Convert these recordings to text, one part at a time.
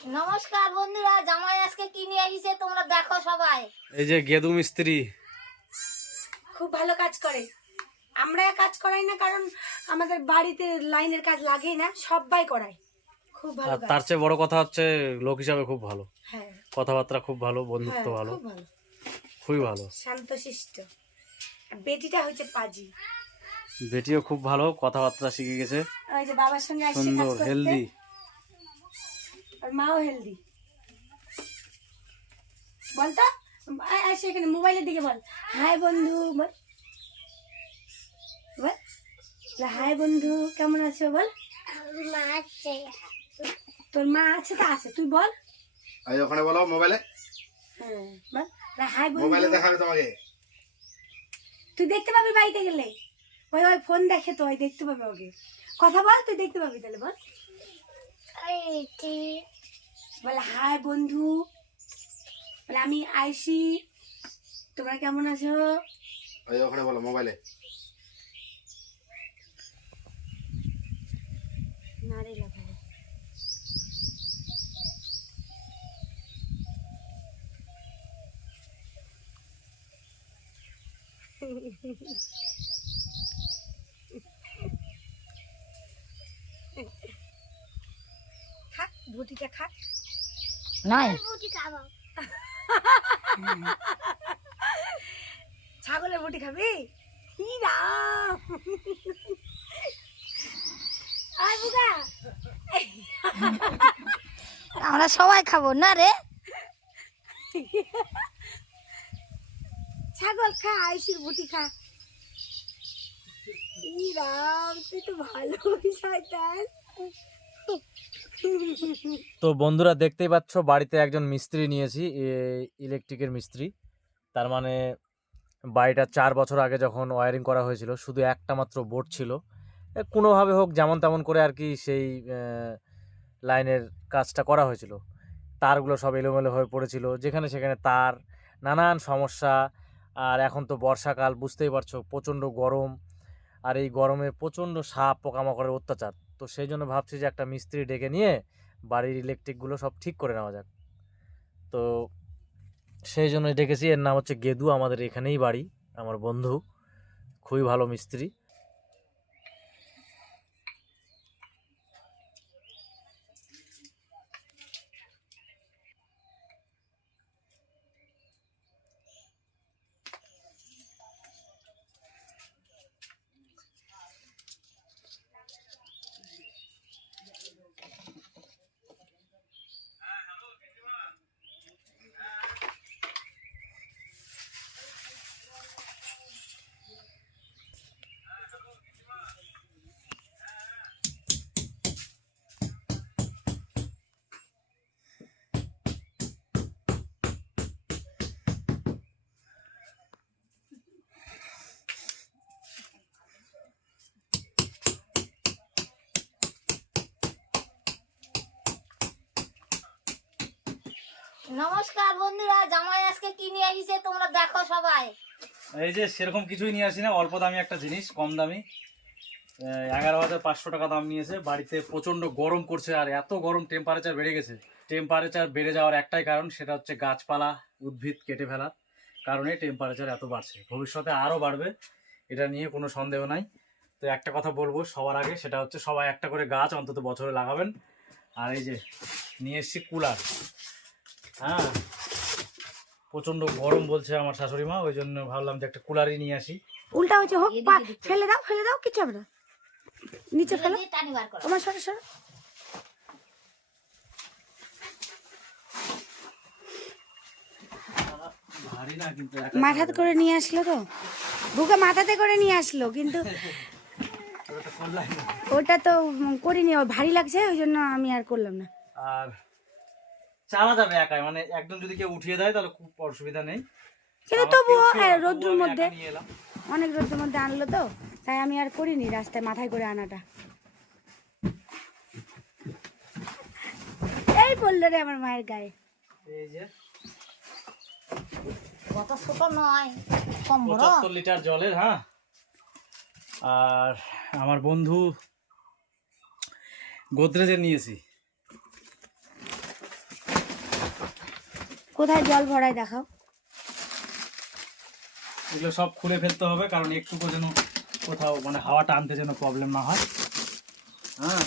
নমস্কার বন্ধুরা জামাই আজকে কি নিয়ে এসেছে তোমরা দেখো সবাই। এই যে গেদু মিস্ত্রি। খুব ভালো কাজ করে। আমরা কাজ করাই না কারণ আমাদের বাড়িতে লাইনের কাজ লাগেই না সবাই করায়। খুব ভালো আর তার চেয়ে বড় কথা হচ্ছে লোক হিসাবে খুব ভালো। হ্যাঁ। কথাবার্তা খুব ভালো বন্ধুত্ব হ্যাঁ, ভালো। খুব ভালো। খুবই ভালো। শান্তশিষ্ট। আর বেটিটা হচ্ছে পাজি। বেটিও খুব ভালো কথাবার্তা শিখে গেছে। ওই যে বাবার সঙ্গে আসছে কাজ সুন্দর হেলদি আর মাও হেলদি বলতো আয়, আসে এখানে মোবাইলের দিকে বল। হাই বন্ধু বল। বল। বলে, হাই বন্ধু কেমন আছো বল? তোর মা আছে তা আছে। তুই বল। ওখানে বলো মোবাইলে হ্যাঁ বল। বলে, হাই বন্ধু। মোবাইলে দেখাবে তোমাকে। তুই দেখতে পাবি বাড়িতে গেলে। ওই ওই ফোন দেখে তো ওই দেখতে পাবে ওকে। কথা বল তুই দেখতে পাবি তাহলে বল। বলে হাই বন্ধু। বলে আমি আইসি। তোমরা কেমন আছো? এই ওখানে বলো মোবাইলে। খাক ভুটিটা খাক। নয় ছাগলের বুটি খাবি? ই রাম। আয় বুগা আমরা সবাই খাব না রে? ছাগল খা আইসির বুটি খা। ই রাম তুই তো ভালো শয়তান তো বন্ধুরা দেখতেই পাচ্ছ, বাড়িতে একজন মিস্ত্রি নিয়েছি ইলেকট্রিকের মিস্ত্রি। তার মানে বাড়িটা চার বছর আগে যখন ওয়ারিং করা হয়েছিল, শুধু একটা মাত্র বোর্ড ছিল। কোনোভাবে হোক, যেমন তেমন করে আর কি সেই লাইনের কাজটা করা হয়েছিল। তারগুলো সব এলোমেলো হয়ে পড়েছিল, যেখানে সেখানে তার, নানান সমস্যা। আর এখন তো বর্ষাকাল, বুঝতেই পারছ, প্রচণ্ড গরম। আর এই গরমে প্রচণ্ড সাপ, পোকামাকড়ের অত্যাচার। তো সেই জন্য ভাবছি যে একটা মিস্ত্রি ডেকে নিয়ে বাড়ির ইলেকট্রিকগুলো সব ঠিক করে নেওয়া যাক। তো সেই জন্য ডেকেছি। এর নাম হচ্ছে গেদু। আমাদের এখানেই বাড়ি, আমার বন্ধু। খুবই ভালো মিস্ত্রি। নমস্কার বন্ধুরা, জামাই আজকে কি নিয়ে এসেছে তোমরা দেখো সবাই। এই যে সেরকম কিছুই নিয়ে আসি না অল্প দামি একটা জিনিস, কম দামি। এগারো হাজার পাঁচশো টাকা দাম নিয়েছে। বাড়িতে প্রচণ্ড গরম করছে আর এত গরম টেম্পারেচার বেড়ে গেছে। টেম্পারেচার বেড়ে যাওয়ার একটাই কারণ, সেটা হচ্ছে গাছপালা উদ্ভিদ কেটে ফেলার কারণে টেম্পারেচার এত বাড়ছে। ভবিষ্যতে আরও বাড়বে, এটা নিয়ে কোনো সন্দেহ নাই। তো একটা কথা বলব সবার আগে, সেটা হচ্ছে সবাই একটা করে গাছ অন্তত বছরে লাগাবেন। আর এই যে, নিয়ে এসছি কুলার। হ্যাঁ। প্রচণ্ড গরম বলছে আমার শাশুড়ি মা ওই জন্য ভাবলাম যে একটা কুলারই নিয়ে আসি। উল্টা হচ্ছে হোক পা- ফেলে দাও ফেলে দাও কিছু হবে না। নিচে ফেলো। তোমার সরে সরে। ভারী না কিন্তু মাথাতে করে নিয়ে আসলো তো। বুকে মাথাতে করে নিয়ে আসলো কিন্তু ওটা তো করিনি ভারী লাগছে ওই জন্য আমি আর করলাম না। আর চালা যাবে একাই মানে একদম যদি কেউ উঠিয়ে দেয় তাহলে খুব অসুবিধা নেই। কিন্তু তবুও রোদ্রুর মধ্যে। অনেক রোদ্রের মধ্যে আনলো তো তাই আমি আর করিনি রাস্তায় মাথায় করে আনাটা। এই পড়ল রে আমার মায়ের গায়ে। এই যে। কত ছোট নয় কম বড়। পঁচাত্তর লিটার জলের হ্যাঁ? আর আমার বন্ধু গোদরেজের নিয়েছি। কোথায় জল ভরায় দেখাও। এগুলো সব খুলে ফেলতে হবে, কারণ একটুকু যেন কোথাও মানে হাওয়াটা আনতে যেন প্রবলেম না হয়। হ্যাঁ।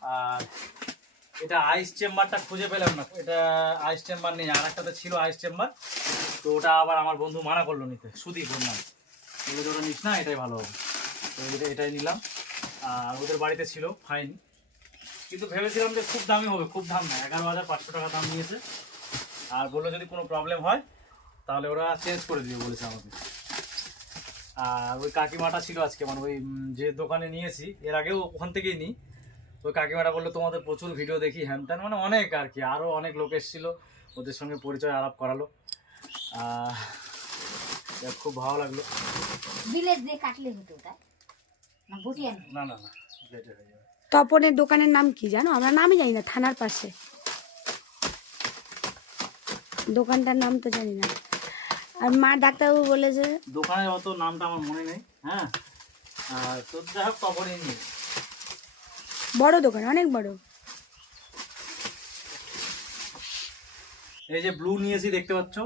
আর এটা আইস চেম্বারটা খুঁজে পেলাম না, এটা আইস চেম্বার নেই, আর একটাতে ছিল আইস চেম্বার তো ওটা আবার আমার বন্ধু মানা করল নিতে, সুদীপ ওর বলে ওটা নিস না, এটাই ভালো হবে। তো এটা- এটাই নিলাম। আর ওদের বাড়িতে ছিল ফাইন কিন্তু ভেবেছিলাম যে খুব দামি হবে খুব দাম না এগারো হাজার পাঁচশো টাকা দাম নিয়েছে। আর বলল যদি কোনো প্রবলেম হয় তাহলে ওরা চেঞ্জ করে দিবে বলেছে আমাকে। আর ওই কাকিমাটা ছিল আজকে মানে ওই যে দোকানে নিয়েছি এর আগেও ওখান থেকেই নিই। ওই কাকিমাটা বলল তোমাদের প্রচুর ভিডিও দেখি হ্যান ত্যান মানে অনেক আর কি আরও অনেক লোক এসেছিল ওদের সঙ্গে পরিচয় আলাপ করালো। খুব ভালো লাগল। বিলেট দিয়ে কাটলে হতো না না না হয়ে যাবে। তপনের দোকানের নাম কি জানো? আমরা নামই জানি না থানার পাশে। দোকানটার নাম তো জানি না। আর মা ডাক্তারবাবু বলেছে দোকানের অত নামটা আমার মনে নেই হ্যাঁ? আর তো যাই হোক তখনই নিই। বড় দোকান অনেক বড়। এই যে ব্লু নিয়েছি দেখতে পাচ্ছ?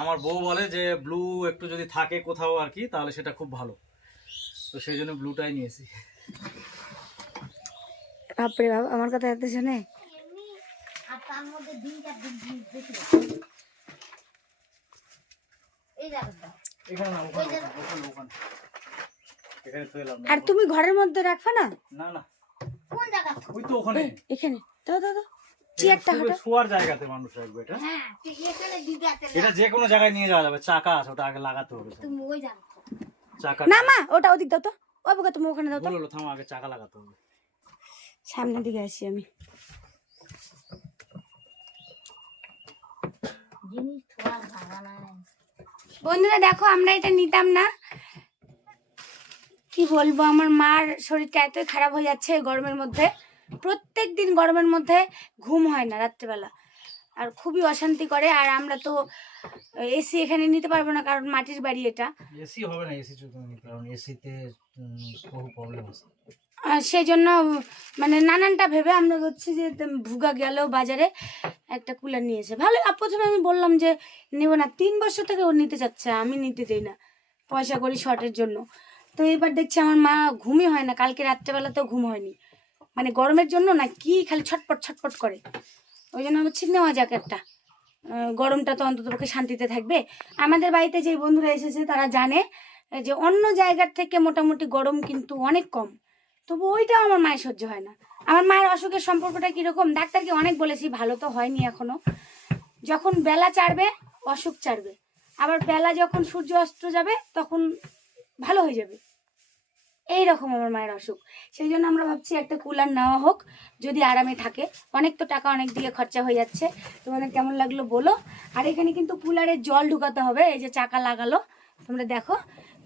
আমার বউ বলে যে ব্লু একটু যদি থাকে কোথাও আর কি তাহলে সেটা খুব ভালো। তো সেই জন্য ব্লুটাই নিয়েছি। বাপরে বাপ আমার কথা এত শোনে? আর তার মধ্যে দিন এই জায়গাটা না আর তুমি ঘরের মধ্যে রাখবা না? না না। কোন জায়গা? ওই তো ওখানে। এখানে। দাও দাও দাও। চেয়ারটা শুয়ে- শোয়ার জায়গাতে মানুষ রাখবে এটা? হ্যাঁ এখানে এটা যে কোনো জায়গায় নিয়ে যাওয়া যাবে চাকা আছে ওটা আগে লাগাতে হবে তুমি ওই জায়গা চাকা না মা ওটা ওদিক দাও তো। ওই বুকা তুমি ওখানে দাও তো। থামো আগে চাকা লাগাতে হবে। সামনের দিকে আসি আমি। বন্ধুরা, দেখো, আমরা এটা নিতাম না। কি বলব, আমার মার শরীরটা এতই খারাপ হয়ে যাচ্ছে গরমের মধ্যে। প্রত্যেক দিন গরমের মধ্যে ঘুম হয় না রাত্রেবেলা। আর খুবই অশান্তি করে, আর আমরা তো এসি এখানে নিতে পারব না, কারণ মাটির বাড়ি এটা। এসি হবে না, এসি এসিতে বহু প্রবলেম আছে। সেই জন্য মানে নানানটা ভেবে আমরা হচ্ছে যে ভুগা গেল বাজারে একটা কুলার নিয়েছে। ভালো প্রথমে আমি বললাম যে নেব না, তিন বছর থেকে ও নিতে চাচ্ছে, আমি নিতে দিই না, পয়সা করি শর্টের জন্য। তো এবার দেখছি আমার মা ঘুমই হয় না, কালকে রাত্রেবেলাতেও ঘুম হয়নি। মানে গরমের জন্য না কি খালি ছটপট ছটপট করে। ওই জন্য হচ্ছে নেওয়া যাক একটা। গরমটা তো অন্তত পক্ষে শান্তিতে থাকবে। আমাদের বাড়িতে যে বন্ধুরা এসেছে তারা জানে যে অন্য জায়গার থেকে মোটামুটি গরম কিন্তু অনেক কম। তবু ওইটাও আমার মায়ের সহ্য হয় না। আমার মায়ের অসুখের সম্পর্কটা কীরকম? ডাক্তারকে অনেক বলেছি, ভালো তো হয়নি এখনও। যখন বেলা চাড়বে, অসুখ চাড়বে। আবার বেলা যখন সূর্য অস্ত যাবে, তখন ভালো হয়ে যাবে। এই রকম আমার মায়ের অসুখ। সেই জন্য আমরা ভাবছি একটা কুলার নেওয়া হোক, যদি আরামে থাকে। অনেক তো টাকা অনেক দিকে খরচা হয়ে যাচ্ছে। তোমাদের কেমন লাগল বলো। আর এখানে কিন্তু কুলারে জল ঢুকাতে হবে। এই যে চাকা লাগালো, তোমরা দেখো।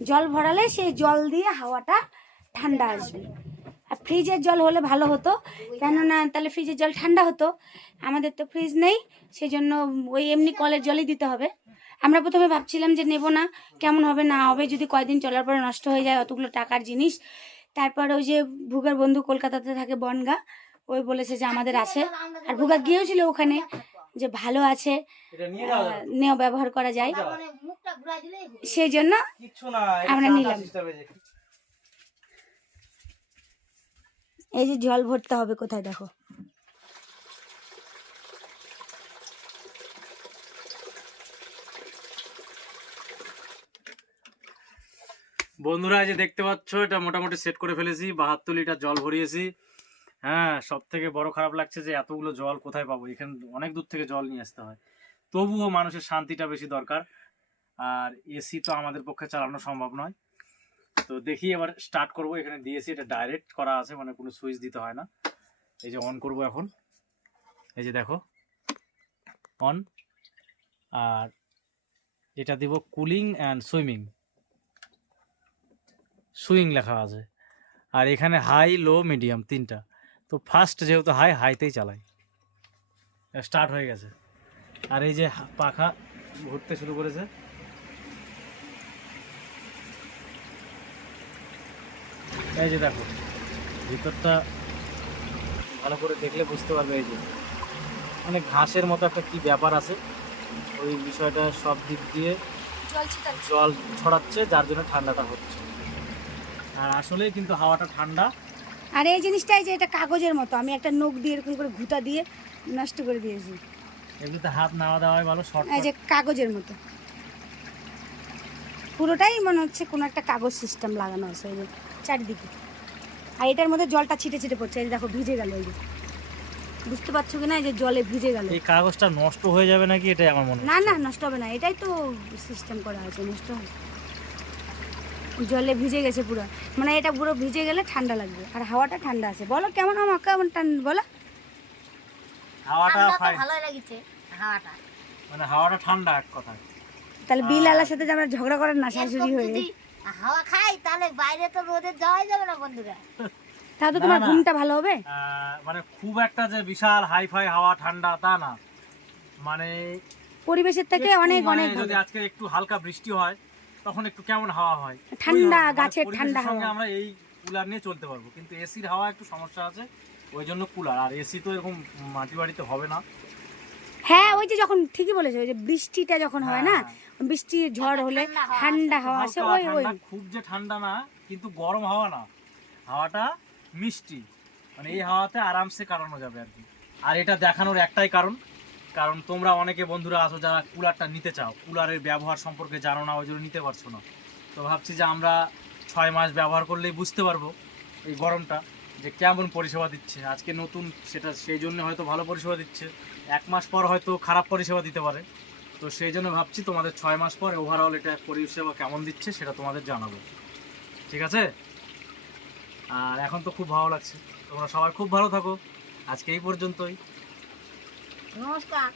জল ভরালে সেই জল দিয়ে হাওয়াটা ঠান্ডা আসবে। ফ্রিজের জল হলে ভালো হতো। কেননা তাহলে ফ্রিজের জল ঠান্ডা হতো। আমাদের তো ফ্রিজ নেই সেই জন্য ওই এমনি কলের জলই দিতে হবে। আমরা প্রথমে ভাবছিলাম যে নেব না কেমন হবে না হবে যদি কয়দিন চলার পরে নষ্ট হয়ে যায় অতগুলো টাকার জিনিস। তারপর ওই যে ভুগার বন্ধু কলকাতাতে থাকে বনগা ওই বলেছে যে আমাদের আছে। আর ভুগা গিয়েছিল ওখানে যে ভালো আছে নেওয়া ব্যবহার করা যায়। মানে। সেই জন্য আমরা নিলাম। এই যে জল ভরতে হবে কোথায় দেখো? বন্ধুরা যে দেখতে পাচ্ছ, এটা মোটামুটি সেট করে ফেলেছি, বাহাত্তর লিটার জল ভরিয়েছি। হ্যাঁ সব থেকে বড় খারাপ লাগছে যে এতগুলো জল কোথায় পাবো? এখানে অনেক দূর থেকে জল নিয়ে আসতে হয়। তবুও মানুষের শান্তিটা বেশি দরকার। আর এসি তো আমাদের পক্ষে চালানো সম্ভব নয়। তো দেখি এবার স্টার্ট করব। এখানে দিয়েছি এটা ডাইরেক্ট করা আছে মানে কোনো সুইচ দিতে হয় না। এই যে অন করব এখন। এই যে দেখো অন আর এটা দিব কুলিং অ্যান্ড সুইমিং সুইং লেখা আছে। আর এখানে হাই লো মিডিয়াম তিনটা। তো ফার্স্ট যেহেতু হাই হাইতেই চালাই। স্টার্ট হয়ে গেছে। আর এই যে পাখা ঘুরতে শুরু করেছে। এই যে দেখো ভিতরটা ভালো করে দেখলে বুঝতে পারবে এই যে। মানে ঘাসের মতো একটা কি ব্যাপার আছে? ওই বিষয়টা সব দিক দিয়ে জল ছড়াচ্ছে যার জন্য ঠান্ডাটা হচ্ছে। আর আসলে কিন্তু হাওয়াটা ঠান্ডা। আর এই জিনিসটাই যে এটা কাগজের মতো আমি একটা নখ দিয়ে এরকম করে ঘুতা দিয়ে নষ্ট করে দিয়েছি। এগুলোতে হাত নাওয়া দেওয়াই ভালো শর্ট এই যে কাগজের মতো। পুরোটাই মনে হচ্ছে কোনো একটা কাগজ সিস্টেম লাগানো আছে। এই যে চারিদিকে। আর এটার মধ্যে জলটা ছিটে ছিটে পড়ছে এই দেখো ভিজে গেল এই বুঝতে পারছ কি না এই যে জলে ভিজে গেল। এই কাগজটা নষ্ট হয়ে যাবে নাকি? এটাই আমার মনে হয় না না নষ্ট হবে না এটাই তো সিস্টেম করা আছে নষ্ট হবে। জলে ভিজে গেছে পুরো। মানে এটা পুরো ভিজে গেলে ঠান্ডা লাগবে। আর হাওয়াটা ঠান্ডা আছে। বলো কেমন আমার কেমন ঠান্ডা বলো। হাওয়াটা ভালো লাগিছে হাওয়াটা। মানে হাওয়াটা ঠান্ডা এক কথা তাহলে বিল আলার সাথে যে আমরা ঝগড়া করেন না শাশুড়ি হয়ে হাওয়া খাই তাহলে বাইরে তো রোদে যাওয়াই যাবে না বন্ধুরা। তাহলে তোমার ঘুমটা ভালো হবে? মানে খুব একটা যে বিশাল হাই ফাই হাওয়া ঠান্ডা তা না। মানে পরিবেশের থেকে অনেক মানে অনেক যদি আজকে একটু হালকা বৃষ্টি হয় তখন একটু কেমন হাওয়া হয়? ঠান্ডা, মানে গাছের ঠান্ডা হাওয়া। আমরা এই কুলার নিয়ে চলতে পারব। কিন্তু এসির হাওয়া একটু সমস্যা আছে ওই জন্য কুলার। আর এসি তো এরকম মাটি বাড়িতে হবে না। হ্যাঁ ওই যে যখন ঠিকই বলেছ ওই যে বৃষ্টিটা যখন হয় না বৃষ্টির ঝড় হলে ঠান্ডা হাওয়া আসে ওই ওই। খুব যে ঠান্ডা না কিন্তু গরম হাওয়া না। হাওয়াটা মিষ্টি। মানে এই হাওয়াতে আরামসে কাটানো যাবে আর কি। আর এটা দেখানোর একটাই কারণ কারণ তোমরা অনেকে বন্ধুরা আছো যারা কুলারটা নিতে চাও। কুলারের ব্যবহার সম্পর্কে জানো না ওই জন্য নিতে পারছ না। তো ভাবছি যে আমরা ছয় মাস ব্যবহার করলেই বুঝতে পারব এই গরমটা যে কেমন পরিষেবা দিচ্ছে। আজকে নতুন সেটা সেই জন্য হয়তো ভালো পরিষেবা দিচ্ছে। এক মাস পর হয়তো খারাপ পরিষেবা দিতে পারে। তো সেই জন্য ভাবছি তোমাদের ছয় মাস পর ওভারঅল এটা পরিষেবা কেমন দিচ্ছে সেটা তোমাদের জানাব। ঠিক আছে? আর এখন তো খুব ভালো লাগছে। তোমরা সবাই খুব ভালো থাকো। আজকে এই পর্যন্তই। নমস্কার।